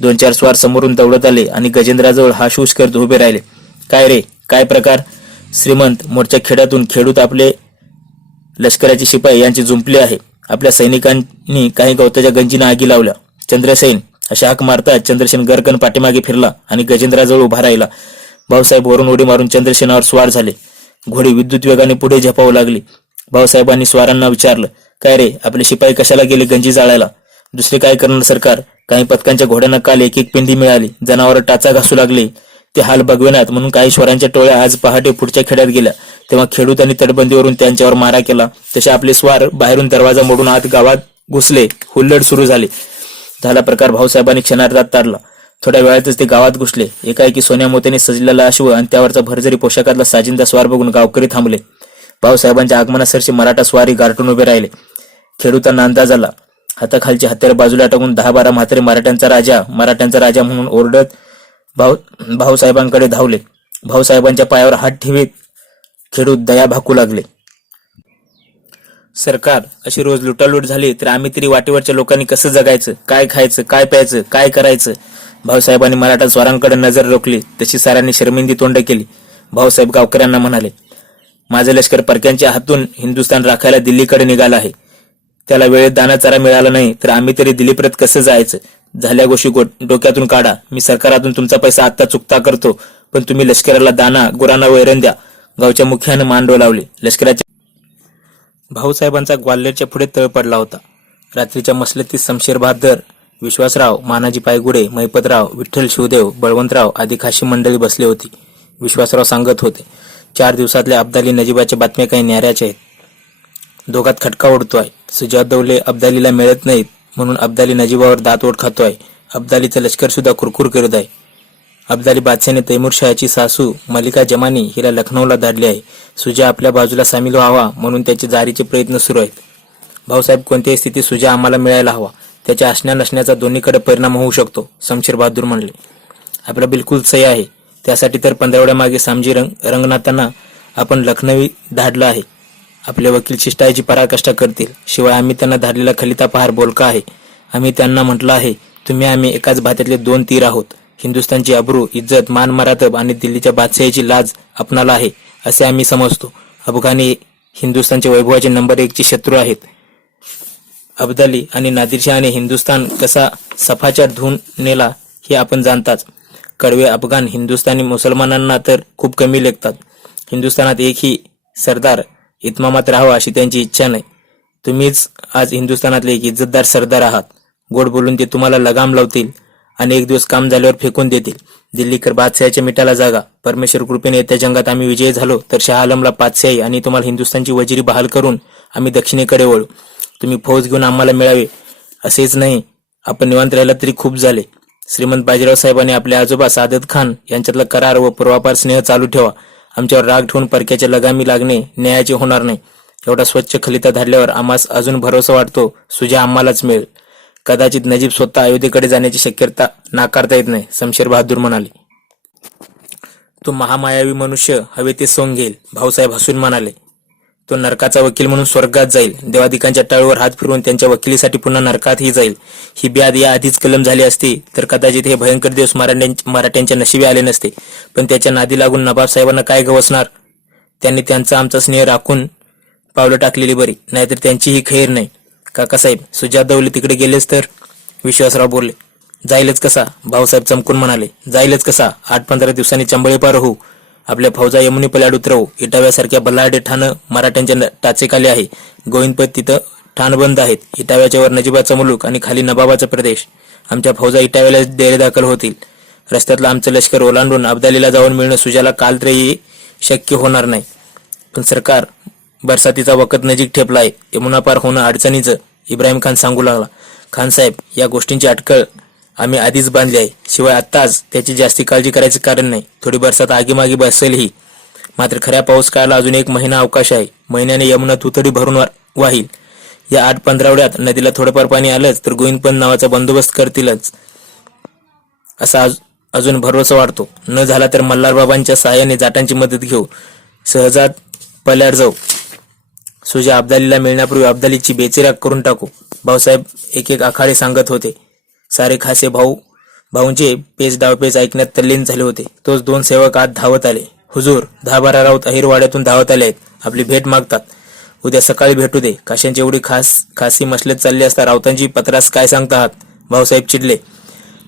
2-4 स्वार समोरून दौडत आले आणि गजेंद्राजवळ हाशूश करत उभे राहिले. काय रे, काय प्रकार? श्रीमंत, मोर्चा खेड्यातून खेडूत आपले लष्कराचे शिपाई यांचे जुंपले आहे. आपल्या सैनिकांनी काही गवताच्या गंजीना आगी लावल्या. चंद्रसेन अशा हाक मारता चंद्रसेन गरकन पाठीमागे फिरला आणि गजेंद्राजवळ उभा राहिला. भाऊसाहेब वरून उडी मारून चंद्रसेनावर स्वार झाले. घोडी विद्युत वेगाने पुढे झपावू लागली. भाऊसाहेबांनी स्वारांना विचारलं, काय रे, आपले शिपाई कशाला गेले गंजी जाळायला? दुसरे काय करणार सरकार? काही पथकांच्या घोड्यांना काल एक एक पेंडी मिळाली. जनावर टाचा घासू लागले. ते हाल बघविण्यात म्हणून काही स्वरांच्या टोळ्या आज पहाटे पुढच्या खेड्यात गेल्या. तेव्हा खेडूत आणि तटबंदीवरून त्यांच्यावर मारा केला. तसे आपले स्वार बाहेरून दरवाजा मोडून आत गावात घुसले. हुल्लड सुरू झाली. झाला प्रकार भाऊसाहेबांनी क्षणार्धात ताडला. थोड्या वेळातच ते गावात घुसले. एकाएकी सोन्या मोत्याने सजलेला अश्व आणि त्यावरचा भरजरी पोशाखातला साजिंदा स्वार बघून गावकरी थांबले. भाऊसाहेबांच्या आगमनासरशी मराठा स्वारी गारटून उभे राहिले. खेडूतांना अंदाज आला. हाताखालची हत्यार बाजूला टाकून 10-12 म्हातारे मराठ्यांचा राजा म्हणून ओरडत भाऊसाहेबांकडे धावले. भाऊसाहेबांच्या पायावर हात ठेवीत खेडूत दया भाकू लागले. सरकार, अशी रोज लुटालूट झाली तर आम्ही तरी वाटेवरच्या लोकांनी कसं जगायचं? काय खायचं, काय प्यायचं, काय करायचं? भाऊसाहेबांनी मराठा स्वारांकडे नजर रोखली. तशी साऱ्यांनी शर्मिंदी तोंड केली. भाऊसाहेब गावकऱ्यांना म्हणाले, माझं लष्कर परक्यांच्या हातून हिंदुस्थान राखायला दिल्लीकडे निघालं आहे. त्याला वेळेत दाना चारा मिळाला नाही तर आम्ही तरी दिल्लीपर्यंत कसं जायचं? झाल्या गोष्टी डोक्यातून काढा. मी सरकारातून तुमचा पैसा आत्ता चुकता करतो, पण तुम्ही लष्कराला दाना, गुरांना वैरण द्या. गावच्या मुख्यानं मान डोलावले. लष्कराच्या भाऊसाहेबांचा ग्वाल्हेरच्या पुढे तळ पडला होता. रात्रीच्या मसलतीत शमशेर बहादर, विश्वासराव, मानाजी पायगुडे, महिपतराव, विठ्ठल शिवदेव, बळवंतराव आदी खाशी मंडळी बसली होती. विश्वासराव सांगत होते, 4 दिवसातल्या अब्दाली नजीबाच्या बातम्या काही न्याऱ्याच्या आहेत. दोघात खटका ओढतोय. सुजादौले अब्दालीला मिळत नाहीत म्हणून अब्दाली नजीबावर दातओढ खातोय. अब्दालीचं लष्कर सुद्धा कुरकुर करत आहे. अब्दाली बादशाने तैमूरशाहची सासू मलिका जमानी हिला लखनौला धाडली आहे. सुजा आपल्या बाजूला सामील व्हावा म्हणून त्याचे जारीचे प्रयत्न सुरू आहेत. भाऊसाहेब, कोणत्याही स्थितीत सुजा आम्हाला मिळायला हवा. त्याच्या असण्या नसण्याचा दोन्हीकडे परिणाम होऊ शकतो. शमशेर बहादूर म्हणले. आपला बिलकुल सही आहे. त्यासाठी तर 15 मागे सामजी रंगनाथांना आपण लखनवी धाडलं आहे. आपले वकील शिष्टाईची पराकाष्ठा करतील. शिवाय आम्ही त्यांना धाडलेला खलिता पहार बोलका आहे. आम्ही त्यांना म्हटलं आहे, तुम्ही आम्ही एकाच भात्यातले 2 तीर आहोत. हिंदुस्थानची अब्रू, इज्जत, मान मरातब आणि दिल्लीच्या बादशाहीची लाज आपणाला आहे असे आम्ही समजतो. अफगाणी हिंदुस्थानच्या वैभवाचे नंबर 1 चे शत्रू आहेत. अब्दाली आणि नादिरशहाने हिंदुस्थान कसा सफाचार धुवून नेला हे आपण जाणताच. कडवे अफगाण हिंदुस्थानी मुसलमानांना तर खूप कमी लेखतात. हिंदुस्थानात एकही सरदार इतमामात राहावा अशी त्यांची इच्छा नाही. तुम्हीच आज हिंदुस्थानातले एक इज्जतदार सरदार आहात. गोड बोलून ते तुम्हाला लगाम लावतील आणि एक दिवस काम झाल्यावर फेकून देतील. दिल्लीकर बादशाहच्या मिठाला जागा. परमेश्वर कृपेने येत्या जंगात आम्ही विजयी झालो तर शहा आलमला पातशाही आणि तुम्हाला हिंदुस्थानची वजिरी बहाल करून आम्ही दक्षिणेकडे वळू. तुम्ही फौज घेऊन आम्हाला मिळावे असेच नाही, आपण निवांत राहिला तरी खूप झाले. श्रीमंत बाजीराव साहेबांनी आपले आजोबा सादत खान यांच्यातला करार व पूर्वापार स्नेह चालू ठेवा. आमच्यावर राग ठेवून परक्याच्या लगामी लागणे न्यायाचे होणार नाही. एवढा स्वच्छ खलिता धाडल्यावर आम्हास अजून भरोसा वाटतो सुजा आम्हालाच मिळेल. कदाचित नजीब स्वतः अयोध्येकडे जाण्याची शक्यता नाकारता येत नाही. शमशेर बहादूर म्हणाले. तो महामायावी मनुष्य हवे ते सोंग घेईल, भाऊसाहेब हसून म्हणाले. तो नरकाचा वकील म्हणून स्वर्गात जाईल, देवादिकांच्या टाळूवर हात फिरवून त्यांच्या वकिलीसाठी पुन्हा नरकातही जाईल. ही ब्याद या आधीच कलम झाली असती तर कदाचित हे भयंकर दिवस मराठ्यांच्या नशिबी आले नसते. पण त्याच्या नादी लागून नवाबसाहेबांना काय गवसणार. त्यांनी त्यांचा आमचा स्नेह राखून पावलं टाकलेली बरी, नाहीतर त्यांचीही खैर नाही. काकासाहेब, सुजात दौले तिकडे गेलेच तर? विश्वासराव बोलले. जाईलच कसा, भाऊसाहेब चमकून म्हणाले. जाईलच कसा, 8-15 दिवसांनी चंबळी पार होऊ, आपल्या फौजा यमुनी पल्याड उतरवू. इटाव्यासारख्या बल्लाडे ठाणं मराठ्यांच्या टाचेखाली आहे. गोविंदपत तिथं ठाण बंद आहेत. इटाव्याच्या वर नजिबाचा मुलूक आणि खाली नवाबाचा प्रदेश. आमच्या फौजा इटाव्याला डेरे दाखल होतील. रस्त्यातलं आमचं लष्कर ओलांडून अब्दालीला जाऊन मिळणं सुजाला काल तरी शक्य होणार नाही. पण सरकार, बरसातीचा वखत नजीक ठेपला आहे. यमुना पार होणं अडचणीचं, इब्राहिम खान सांगू लागला. खानसाहेब, या गोष्टींची अटकळ आम्ही आधीच बांधली आहे. शिवाय आत्ताच त्याची जास्ती काळजी करायचं कारण नाही. थोडी बरसात आगीमागी बसेलही. मात्र खऱ्या पाऊस काळाला अजून 1 महिना अवकाश आहे. महिन्याने यमुना तुतडी भरून वाहील. या 8-15 नदीला थोडंफार पाणी आलंच तर गोविंदपंत नावाचा बंदोबस्त करतीलच असा अजून भरवसा वाटतो. न झाला तर मल्हारबाबांच्या सहाय्याने जाटांची मदत घेऊ. सहजात पल्याड जाऊ. सुजा अब्दालीला मिळण्यापूर्वी अब्दालीची बेचिराग करून टाकू. भाऊसाहेब एक आखाडे सांगत होते. सारे खासे भाऊंचे पेच डावपेच ऐकण्यात तल्लीन झाले होते. तोच 2 सेवक आत धावत आले. हुजूर, 10-12 राऊत अहिरवाड्यातून धावत आले आहेत. आपली भेट मागतात. उद्या सकाळी भेटू दे. काशांची एवढी खासी मसलत चालली असता राऊतांची पत्रास काय सांगता आहात? भाऊसाहेब चिडले.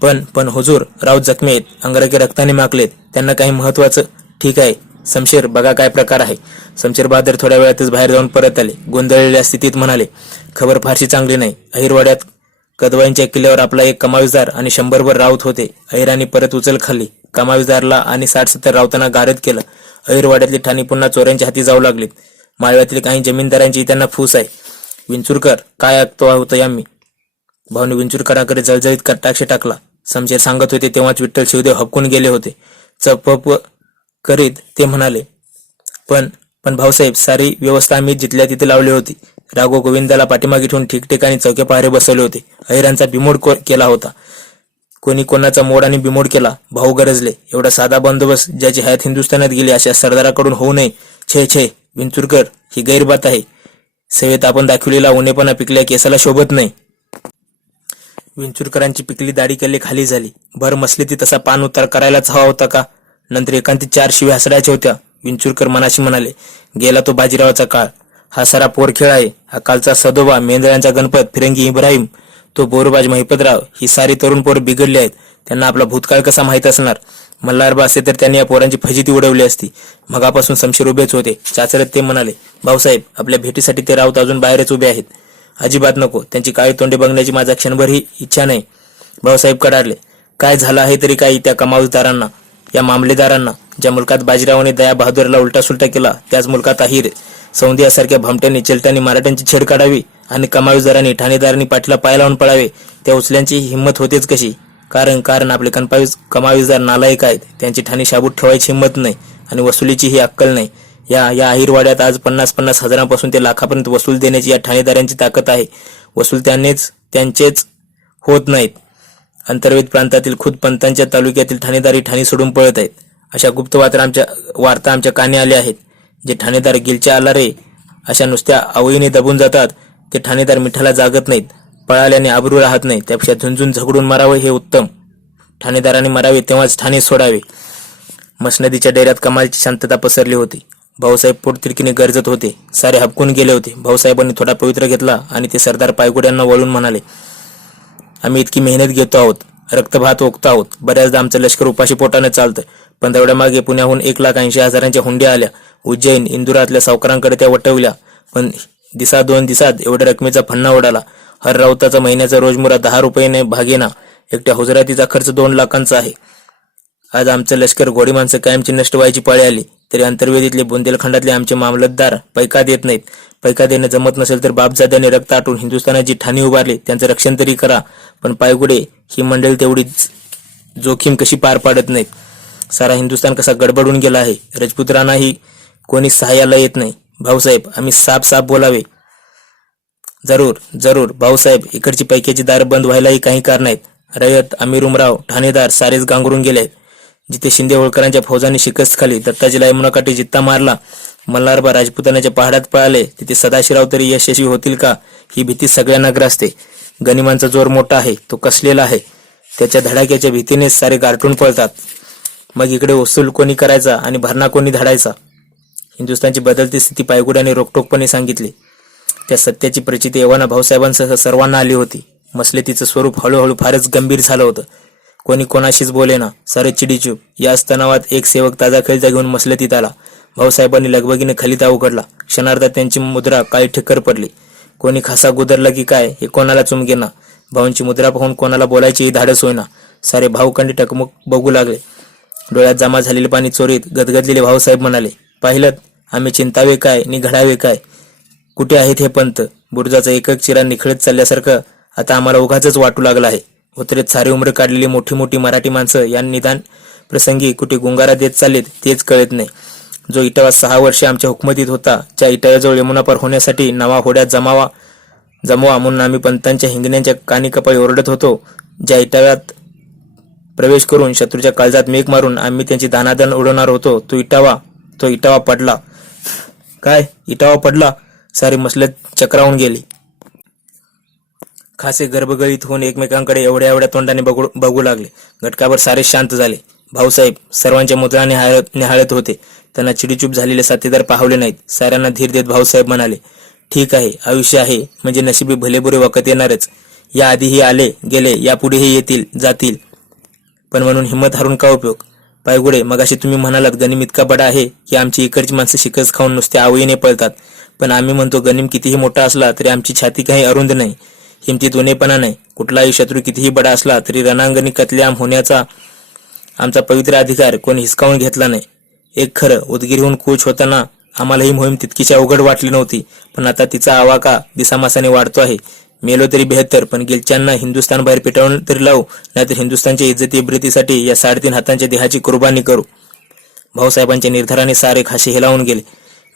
पण हुजूर, राऊत जखमी आहेत. अंगरखे रक्ताने माकलेत. त्यांना काही महत्वाचं? ठीक आहे. शमशेर, बघा काय प्रकार आहे. शमशेर बहादर थोड्या वेळातच बाहेर जाऊन परत आले. गोंधळलेल्या स्थितीत म्हणाले, खबर फारशी चांगली नाही. अहिरवाड्यात कदवाईंच्या किल्ल्यावर आपला 1 कमावीदार आणि 100 राऊत होते. अहिरांनी परत उचल खाल्ली. कमावीदारला आणि 60-70 राऊतांना गारद केलं. अहिरवाड्यातली ठाणी पुन्हा चोऱ्यांच्या हाती जाऊ लागलीत. माळव्यातील काही जमीनदारांची त्यांना फूस आहे. विंचुरकर, काय ऐकतो आहोत आम्ही? भाऊने विंचुरकरांकडे जळजळीत कटाक्ष टाकला. शमशेर सांगत होते तेव्हाच विठ्ठल शिवदेव हबकून गेले होते. चपप करीत ते म्हणाले, पण भाऊसाहेब, सारी व्यवस्था आम्ही जिथल्या तिथे लावली होती. राघो गोविंदाला पाठीमागे ठेवून ठिकठिकाणी चौके पहारे बसवले होते. अहिरांचा बिमोड केला होता. कोणी कोणाचा मोड आणि बिमोड केला. भाऊ गरजले. एवढा साधा बंदोबस्त ज्याची हयात हिंदुस्थानात गेली अशा सरदाराकडून होऊ नये. छे विंचुरकर, ही गैरबात आहे. सेवेत आपण दाखवलेला उणेपणा पिकल्या केसाला शोभत नाही. विंचुरकरांची पिकली दाढी केली खाली झाली. भर मसली तसा पान उतार करायलाच हवा होता का? नंतर एकांती 4 शिव्या हसडायच्या होत्या. विंचुरकर मनाशी म्हणाले, गेला तो बाजीरावाचा काळ. हा सारा पोरखेळ आहे. हा कालचा सदोबा, मेंदळ्यांचा गणपत, फिरंगी इब्राहिम, तो बोरबाज महिपतराव, ही सारी तरुण पोरं बिघडली आहेत. त्यांना आपला भूतकाळ कसा माहीत असणार? मल्हारबा असे तर त्यांनी या पोरांची फजिती उडवली असती. मगापासून शमशेर उभेच होते. चाचरत ते म्हणाले, भाऊसाहेब, आपल्या भेटीसाठी ते राऊत अजून बाहेरच उभे आहेत. अजिबात नको. त्यांची काळी तोंडे बघण्याची माझा क्षणभरही इच्छा नाही. भाऊसाहेब कडाडले. काय झालं आहे तरी काही त्या कमावदारांना, या मामलेदारांना? ज्या मुलकात बाजीरावाने दया बहादूरला उलटा सुलटा केला, त्याच मुलकात अहिर सौंदियासारख्या भामट्यांनी चिलटांनी मराठ्यांची छेड काढावी आणि कमावीदारांनी ठाणेदारांनी पाठीला पाय लावून पळावे. त्या उचल्यांची हिंमत होतेच कशी? कारण आपले कमावीदार नालायक आहेत. त्यांची ठाणी शाबूत ठेवायची हिंमत नाही आणि वसुलीची ही अक्कल नाही. या अहिरवाड्यात आज 50-50 हजारांपासून ते लाखापर्यंत वसूल देण्याची या ठाणेदारांची ताकद आहे. वसूल त्यांचेच होत नाहीत. अंतर्वेद प्रांतातील खुद पंतांच्या तालुक्यातील ठाणेदारी ठाणी सोडून पळत आहेत. अशा गुप्त वार्ता आमच्या कानी आल्या आहेत. जे ठाणेदार गिलच्या आला रे अशा नुसत्या आवईने दबून जातात, ते ठाणेदार मिठाला जागत नाहीत. पळाल्याने आबरू राहत नाही. त्यापेक्षा झुंजून झगडून मारावे हे उत्तम. ठाणेदारांनी मारावे तेव्हाच ठाणे सोडावे. मसनदीच्या डेऱ्यात कमालची शांतता पसरली होती. भाऊसाहेब पोटतिडकीने गरजत होते. सारे हबकून गेले होते. भाऊसाहेबांनी थोडा पवित्र घेतला आणि ते सरदार पायगुड्यांना वळून म्हणाले, आम्ही इतकी मेहनत घेतो आहोत, रक्तभात ओकतो आहोत. बऱ्याचदा आमचं लष्कर उपाशी पोटाने चालतं. पण तेवढ्यामागे पुण्याहून 1,80,000 हुंड्या आल्या. उज्जैन, इंदुरातल्या सावकारांकडे त्या वटवल्या. पण 2 दिवसात एवढ्या रकमेचा फन्ना उडाला. हर राऊताचा महिन्याचा रोजमुरा 10 रुपयाने भागेना. एकट्या हुजरातीचा खर्च 2 लाखांचा आहे. आज आमचं लष्कर घोडी माणसं कायमची नष्ट व्हायची पाळी आली तरी अंतर्वेदीतले बुंदेलखंडातले आमचे मामलतदार पैका देत नाहीत. पैका देणं जमत नसेल तर बापजाद्याने रक्त आटून हिंदुस्थानात जी ठाणी उभारली त्यांचं रक्षण तरी करा. पण पायगुडे ही मंडळी तेवढीच जोखीम कशी पार पाडत नाहीत. सारा हिंदुस्थान कसा गडबडून गेला आहे. राजपुत्रांनाही कोणी सहाय्याला येत नाही. भाऊसाहेब, आम्ही साफ बोलावे. जरूर भाऊसाहेब, इकडची पैक्याची दार बंद व्हायलाही काही कारण आहेत. रयत, अमीर उमराव, ठाणेदार सारेच गांगरून गेले आहेत. जिथे शिंदे होळकरांच्या फौजांनी शिकस्त खाली दत्ताजीला यमुनाकाठी जित्ता मारला, मल्हारबा राजपुतानाच्या पहाडात पळाले, तिथे सदाशिवराव तरी यशस्वी होतील का ही भीती सगळ्यांना ग्रासते. गनिमांचा जोर मोठा आहे, तो कसलेला आहे. त्याच्या धडाक्याच्या भीतीनेच सारे गारटून पळतात. मग इकडे वसूल कोणी करायचा आणि भरणा कोणी धाडायचा. हिंदुस्थानची बदलती स्थिती पायगुड्याने रोखठोकपणे सांगितली. त्या सत्याची प्रचिती एव्हाना भाऊसाहेबांसह सर्वांना आली होती. मसलतीचं स्वरूप हळूहळू फारच गंभीर झालं होतं. कोणी कोणाशीच बोलेना, सारे चिडीचूप. याच तणावात एक सेवक ताजा खलिता घेऊन मसलतीत आला. भाऊसाहेबांनी लगबगीने खलिता उघडला. क्षणार्धात त्यांची मुद्रा काळी ठिक्कर पडली. कोणी खासा गुदरला की काय हे कोणाला चुमगेना. भाऊंची मुद्रा पाहून कोणाला बोलायचीही धाडस होईना. सारे भाऊखंडी टकमक बघू लागले. डोळ्यात जमा झालेले पाणी चोरीत गदगदलेले भाऊसाहेब म्हणाले, पाहिलं, आम्ही चिंतावे काय नि घडावे काय. कुठे आहेत हे पंत. बुरुजाचा एकच चिरा निखळत चालल्यासारखं आता आम्हाला उगाचच वाटू लागला आहे. उत्तरेत सारी उमर काढलेली मोठी मोठी मराठी माणसं या निदान प्रसंगी कुठे गुंगारा देत चाललेत तेच कळत नाही. जो इटावा 6 वर्षे आमच्या हुकमतीत होता, ज्या इटाव्याजवळ यमुना पार होण्यासाठी नवा होड्यात जमवा म्हणून आम्ही पंतांच्या हिंगण्यांच्या कानी कपाळी ओरडत होतो, ज्या इटाव्यात प्रवेश करून शत्रूच्या काळजात मेघ मारून आम्ही त्यांची दानादान उडवणार होतो, तो इटावा पडला. काय इटावा पडला? सारी मसलत चक्रावून गेली. खासे गर्भगळीत होऊन एकमेकांकडे एवढ्या एवढ्या तोंडाने बघू लागले. घटकाभर सारे शांत झाले. भाऊसाहेब सर्वांच्या मुद्रा निहाळत होते. त्यांना चिडीचूप झालेले साथीदार पाहवले नाहीत. साऱ्यांना धीर देत भाऊसाहेब म्हणाले, ठीक आहे, आयुष्य आहे म्हणजे नशिबी भलेबुरे वखत येणारच. या आधीही आले गेले, यापुढेही येतील जातील, पण म्हणून हिंमत हारून का उपयोग. पायगुडे, मगाशी तुम्ही म्हणालात गनिम इतका बडा आहे की आमची इकडची माणसं शिकस खाऊन नुसत्या आवळीने पळतात. पण आम्ही म्हणतो गनिम कितीही मोठा असला तरी आमची छाती काही अरुंद नाही, हिमतीत उणेपणा नाही. कुठलाही शत्रू कितीही बडा असला तरी रणांगणी कतलेआम होण्याचा आमचा पवित्र अधिकार कोणी हिसकावून घेतला नाही. एक खरं, उदगीरहून कूच होताना आम्हाला ही मोहीम तितकीशी अवघड वाटली नव्हती, पण आता तिचा आवाका दिसामासाने वाढतो आहे. मेलो तरी बेहतर, पण गिलच्यांना हिंदुस्थान बाहेर पेटवून तरी लावू, नाहीतर हिंदुस्थानच्या इज्जती इब्रतीसाठी या 3.5 हातांच्या देहाची कुर्बानी करू. भाऊसाहेबांच्या निर्धाराने सारे खाशी हेलावून गेले.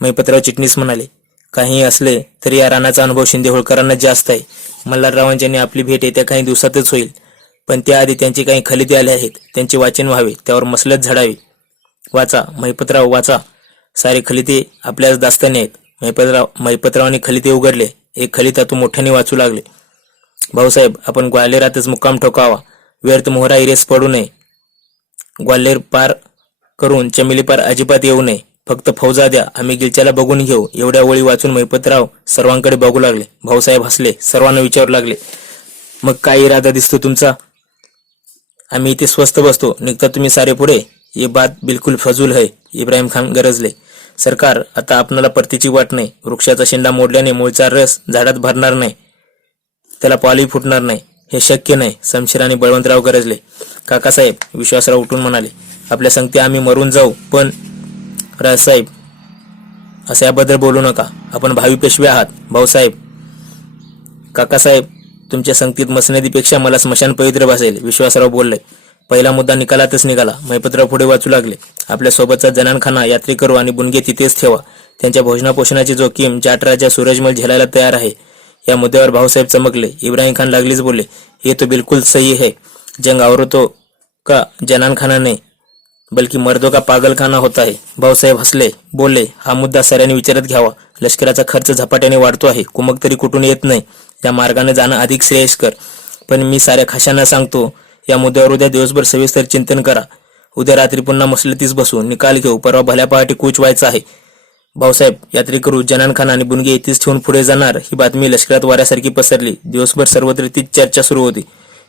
महिपतराव चिटणीस म्हणाले, काही असले तरी या रानाचा अनुभव शिंदे होळकरांना जास्त आहे. मल्हाररावांच्यानी आपली भेट येत्या काही दिवसातच होईल, पण त्याआधी त्यांचे काही खलिते आले आहेत, त्यांचे वाचन व्हावे, त्यावर मसलत झाडावी. वाचा महिपतराव वाचा. सारे खलिते आपल्याच दास्ताने आहेत. महिपतरावांनी खलिते उघडले. एक खलिता तू मोठ्याने वाचू लागले. भाऊसाहेब, आपण ग्वाल्हेरातच मुक्काम ठोकावा. व्यर्थ मोहरा इरेस पडू नये. ग्वाल्हेर पार करून चमेली पार अजिबात येऊ नये. फक्त फौजा द्या, आम्ही गिलच्याला बघून घेऊ. एवढ्या ओळी वाचून महिपतराव सर्वांकडे बघू लागले. भाऊसाहेब हसले. सर्वांना विचारू लागले, मग काय इरादा दिसतो तुमचा? आम्ही इथे स्वस्त बसतो, निघता तुम्ही सारे पुढे. ये बात बिलकुल फजूल है. इब्राहिम खान गरजले. सरकार, आता आपणाला परतीची वाट नाही. वृक्षाचा शेंडा मोडल्याने मूळचा रस झाडात भरणार नाही, त्याला पालही फुटणार नाही, हे शक्य नाही. शमशेर आणि बळवंतराव गरजले. काकासाहेब, विश्वासराव उठून म्हणाले, आपल्या संगती आम्ही मरून जाऊ, पण राजसाहेब असं याबद्दल बोलू नका. आपण भावी पेशवे आहात. भाऊसाहेब, काकासाहेब, तुमच्या संगतीत मसनदीपेक्षा मला स्मशान पवित्र भासेल. विश्वासराव बोलले. पहिला मुद्दा निकालातच निघाला. महिपतराव पुढे वाचू लागले. आपल्या सोबतचा जनानखाना यात्रेकरू आणि बुनगे तिथेच ठेवा. त्यांच्या भोजनापोषणाची जोखीम जाटराजा सूरजमल झेलायला तयार आहे. या मुद्द्यावर भाऊसाहेब चमकले. इब्राहिम खान लागलीच बोलले, ये तो बिलकुल सही है. जंग औरतों का जनानखाना नहीं बल्कि मर्दों का पागलखाना होता है. भाऊसाहेब हसले. बोलले, हा मुद्दा साऱ्यांनी विचारात घ्यावा. लष्कराचा खर्च झपाट्याने वाढतो आहे. कुमक तरी कुठून येत नाही. त्या मार्गाने जाणं अधिक श्रेयस्कर. पण मी साऱ्या खाशांना सांगतो, या मुद्द्यावर उद्या दिवसभर सविस्तर चिंतन करा. उद्या रात्री पुन्हा मसलतीस बसू, निकाल घेऊ. परवा भल्या पहाटे कूच व्हायचं आहे. भाऊसाहेब, यात्रेकरू जनानखान आणि बुनगे इथेच ठेवून पुढे जाणार ही बातमी लष्करात वाऱ्यासारखी पसरली. दिवसभर सर्वत्र तीच चर्चा सुरू होती.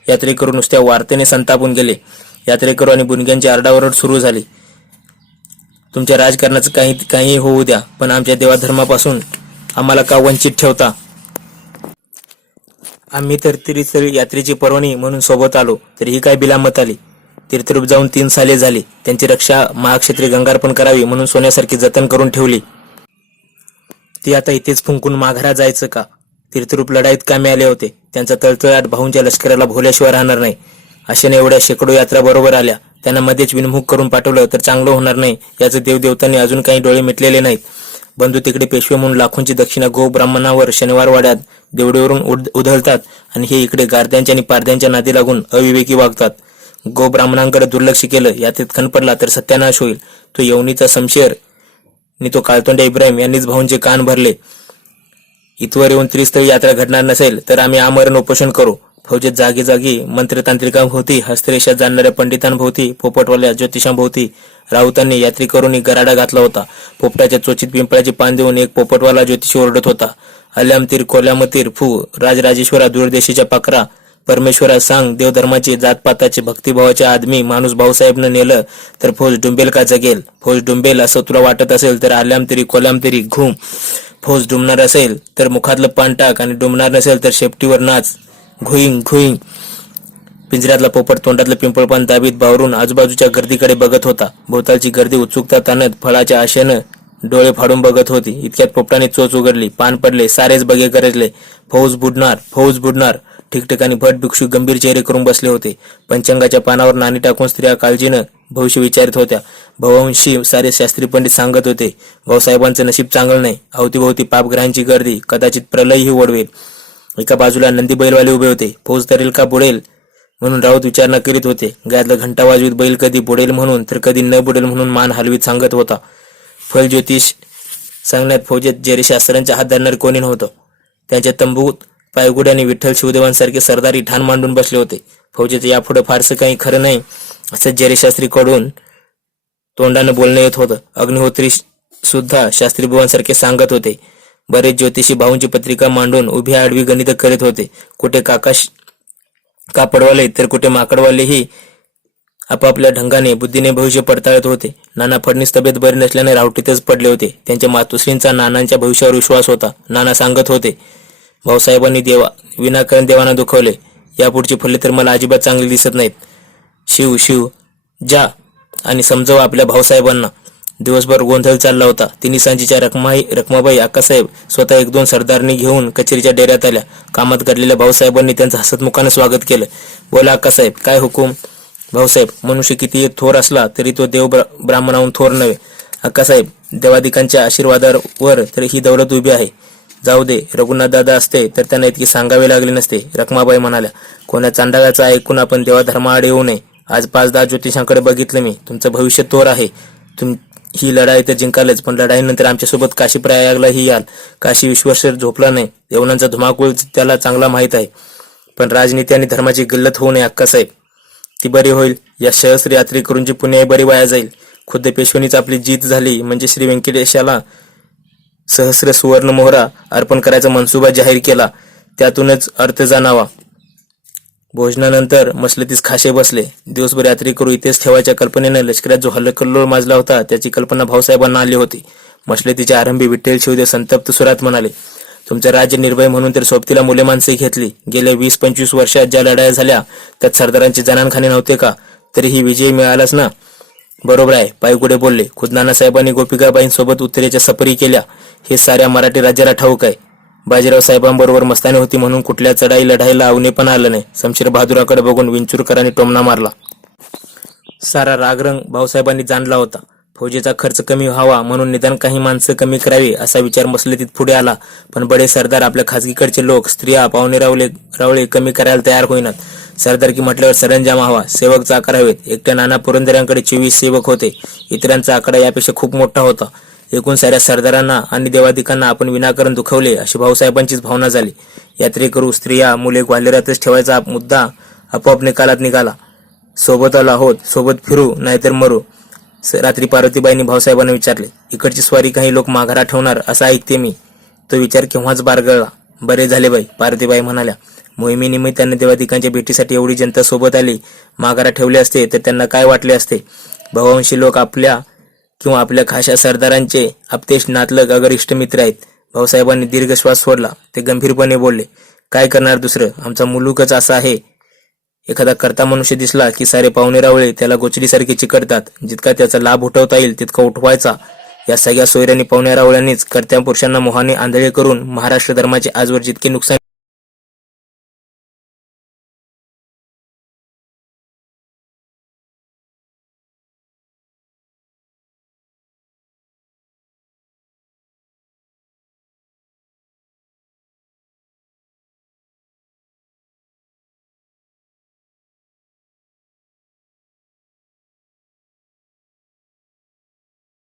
यात्रेकरू नुसत्या वार्तेने संतापून गेले. यात्रेकरू आणि बुनग्यांची आरडाओरड सुरू झाली. तुमच्या राजकारणाचं काही होऊ द्या, पण आमच्या देवाधर्मापासून आम्हाला का वंचित ठेवता? आम्ही तर तीर्थरूप यात्रेची पर्वणी म्हणून सोबत आलो, तरी ही काय बिलामत आली. तीर्थरूप जाऊन 3 साले झाली. त्यांची रक्षा महाक्षेत्री गंगार्पण करावी म्हणून सोन्यासारखी जतन करून ठेवली. ती आता इथेच फुंकून माघारा जायचं का? तीर्थरूप लढाईत कामी आले होते. त्यांचा तळतळाट भाऊंच्या लष्कराला भोल्याशिवाय राहणार नाही. अशाने एवढ्या शेकडो यात्रा बरोबर आल्या. त्यांना मध्येच विनमुख करून पाठवलं तर चांगलं होणार नाही, याचे देवदेवतांनी अजून काही डोळे मिटलेले नाहीत. बंधू तिकडे पेशवे म्हणून लाखोंची दक्षिणा गो ब्राह्मणावर शनिवार वाड्यात देवडीवरून उधळतात आणि हे इकडे गारद्यांच्या आणि पारद्यांच्या नादी लागून अविवेकी वागतात. गो ब्राह्मणांकडे दुर्लक्ष केलं यात खण पडला तर सत्यानाश होईल. तो यवनीचा शमशेर आणि तो काळतोंड्या इब्राहिम यांनीच भाऊंचे कान भरले. इथवर येऊन त्रिस्थळी यात्रा घडणार नसेल तर आम्ही आमरण उपोषण करू. फौजेत जागी जागी मंत्रतांत्रिकांभोवती, हस्तरेषा जाणणाऱ्या पंडितांभोवती, पोपटवाल्या ज्योतिषांभोवती राऊतांनी यात्रेकरूंनी गराडा घातला होता. पोपटाच्या चोचीत पिंपळाची पान देऊन एक पोपटवाला ज्योतिषी ओरडत होता. अल्यामतीर कोल्यामतीर फू राजराजेश्वरा दूरदेशीच्या पाकरा परमेश्वरा सांग देवधर्माचे जातपाताचे भक्तिभावाचे आदमी माणूस भाऊसाहेबनं नेलं तर फौज डुंबेल का जगेल. फौज डुंबेल असं तुला वाटत असेल तर आल्यामतिरी कोल्यामतिरी घुम. फौज डुंबणार असेल तर मुखातलं पान टाक आणि डुंबणार नसेल तर शेपटीवर नाच. घुईंग घुईंग. पिंजऱ्यातला पोपट तोंडातलं पिंपळपान दाबीत बावरून आजूबाजूच्या गर्दीकडे बघत होता. भोवतालची गर्दी उत्सुकता ताणत फळाच्या आशेनं डोळे फाडून बघत होती. इतक्यात पोपटाने चोच उघडली. पान पडले. सारेच बगे गरजले. फौज बुडणार, फौज बुडणार. ठिकठिकाणी भट भिक्षू गंभीर चेहरे करून बसले होते. पंचांगाच्या पानावर नाणी टाकून स्त्रिया काळजीनं भविष्य विचारित होत्या. भवंशी सारे शास्त्री पंडित सांगत होते भाऊसाहेबांचं नशीब चांगलं नाही. अवतीभोवती पापग्रहांची गर्दी, कदाचित प्रलयही ओढवेल. एका बाजूला नंदी बैलवाले उभे होते. फौज तरेल का बुडेल म्हणून राऊत विचारणा करीत होते. गळ्यातला घंटा वाजवीत बैल कधी बुडेल म्हणून तर कधी न बुडेल म्हणून मान हलवीत सांगत होता. फल ज्योतिष सांगण्यात फौजेत जेरीशास्त्रांच्या हात धरणारे कोणी नव्हतं. त्यांच्या तंबूत पायगुड्याने विठ्ठल शिवदेवांसारखे सरदारी ठाण मांडून बसले होते. फौजेचं यापुढे फारसं काही खरं नाही असं जेरीशास्त्रीकडून तोंडानं बोलणं येत होतं. अग्निहोत्री सुद्धा शास्त्रीबुवांसारखे सांगत होते. बरेच ज्योतिषी भाऊंची पत्रिका मांडून उभी आडवी गणित करीत होते. कुठे कापडवाले तर कुठे माकडवालेही आपापल्या ढंगाने बुद्धीने भविष्य पडताळत होते. नाना फडणीस तब्येत बरी नसल्याने रावटीतच पडले होते. त्यांच्या मातुश्रींचा नानांच्या भविष्यावर विश्वास होता. नाना सांगत होते भाऊसाहेबांनी विनाकारण देवांना दुखवले. यापुढची फले तर मला अजिबात चांगली दिसत नाहीत. शिव शिव जा आणि समजव आपल्या भाऊसाहेबांना. दिवसभर गोंधळ चालला होता. तिन्ही सांजीच्या रखमाबाई अक्कासाहेब स्वतः एक दोन सरदारनी घेऊन कचेरीच्या डेऱ्यात आल्या. कामात काढलेल्या भाऊसाहेबांनी त्यांचं हसतमुखानं स्वागत केलं. बोला अक्कासाहेब, काय हुकूम. भाऊसाहेब, मनुष्य किती थोर असला तरी तो देव ब्राह्मणाहून थोर नव्हे. अक्कासाहेब, देवादिकांच्या आशीर्वादावर तर ही दौलत उभी आहे. जाऊ दे, रघुनाथ दादा असते तर त्यांना इतकी सांगावे लागले नसते. रखमाबाई म्हणाल्या, कोणा चांडाळाचं ऐकून आपण देवाधर्माआड येऊ नये. आज 5-10 ज्योतिषांकडे बघितलं मी. तुमचं भविष्य थोर आहे. ही लढाई तर जिंकालच, पण लढाईनंतर आमच्यासोबत काशी प्रयागलाही याल. काशी विश्वेश्वर झोपला नाही. देवनांचा धुमाकूळ त्याला चांगला माहीत आहे. पण राजनीती आणि धर्माची गल्लत होऊ नये अक्कासाहेब. ती बरी होईल. या सहस्र यात्रेकरूंची पुण्य बरी वाया जाईल. खुद्द पेशवनीच आपली जीत झाली म्हणजे श्री व्यंकटेशाला सहस्र सुवर्ण मोहरा अर्पण करायचा मनसुबा जाहीर केला. त्यातूनच अर्थ जाणावा. भोजनानंतर मसलतीस खाशे बसले. दिवसभर यात्रेकरू इथेच ठेवायच्या कल्पनेने लष्करात जो हल्लकल्लोळ माजला होता त्याची कल्पना भाऊसाहेबांना आली होती. मसलतीच्या आरंभी विठ्ठल शिवदेव संतप्त सुरात म्हणाले, तुमचं राज्य निर्भय म्हणून तर सोबतीला मुले माणसे घेतली. गेल्या 20-25 वर्षात ज्या लढाया झाल्या त्यात सरदारांचे जनानखाने नव्हते का? तरीही विजय मिळालाच ना. बरोबर आहे, पायगुडे बोलले. खुद नानासाहेबांनी गोपिकाबाईंसोबत उत्तरेच्या सफरी केल्या हे साऱ्या मराठी राज्याला ठाऊक आहे. बाजीराव साहेबांबरोबर मस्तानी होती म्हणून कुठल्या चढाई लढाईला आवणे पण आलं नाही. शमशेर बहादुराकडे बघून विंचुरकरांनी टोमणा मारला. सारा रागरंग भाऊसाहेबांनी जाणला होता. फौजेचा खर्च कमी व्हावा म्हणून निदान काही माणसं कमी करावी असा विचार मसलतीत पुढे आला. पण बडे सरदार आपल्या खाजगीकडचे लोक, स्त्रिया, पाहुणे रावळे कमी करायला तयार होईनात. सरदारकी म्हटल्यावर सरंजाम हवा, सेवक चाकर हवेत. एकट्या नाना पुरंदऱ्यांकडे 24 सेवक होते. इतरांचा आकडा यापेक्षा खूप मोठा होता. एकूण साऱ्या सरदारांना आणि देवादिकांना आपण विनाकारण दुखवले अशी भाऊसाहेबांचीच भावना झाली. यात्रेकरू, स्त्रिया, मुले ग्वाल्हेरातच ठेवायचा मुद्दा आपोआप निकालात निघाला. सोबत आला होत, सोबत फिरू नाहीतर मरू. रात्री पार्वतीबाईंनी भाऊसाहेबांना विचारले, इकडची स्वारी काही लोक माघारा ठेवणार असं ऐकते मी. तो विचार केव्हाच बारगळला. बरे झाले बाई, पार्वतीबाई म्हणाल्या. मोहिमेनिमित्ताने देवादिकांच्या भेटीसाठी एवढी जनता सोबत आली. माघारा ठेवले असते तर त्यांना काय वाटले असते. भावंशी लोक आपल्या किंवा आपल्या खाशा सरदारांचे आपतेश, नातलग, अगर इष्टमित्र आहेत. भाऊसाहेबांनी दीर्घ श्वास सोडला. ते गंभीरपणे बोलले, काय करणार दुसरं, आमचा मुलूकच असा आहे. एखादा करता मनुष्य दिसला की सारे पाहुणे रावळे त्याला गोचडीसारखे चिकटतात. जितका त्याचा लाभ उठवता येईल तितका उठवायचा. या सगळ्या सोयऱ्यांनी, पाहुण्या रावळ्यांनीच कर्त्या पुरुषांना मोहाने आंधळे करून महाराष्ट्र धर्माचे आजवर जितके नुकसान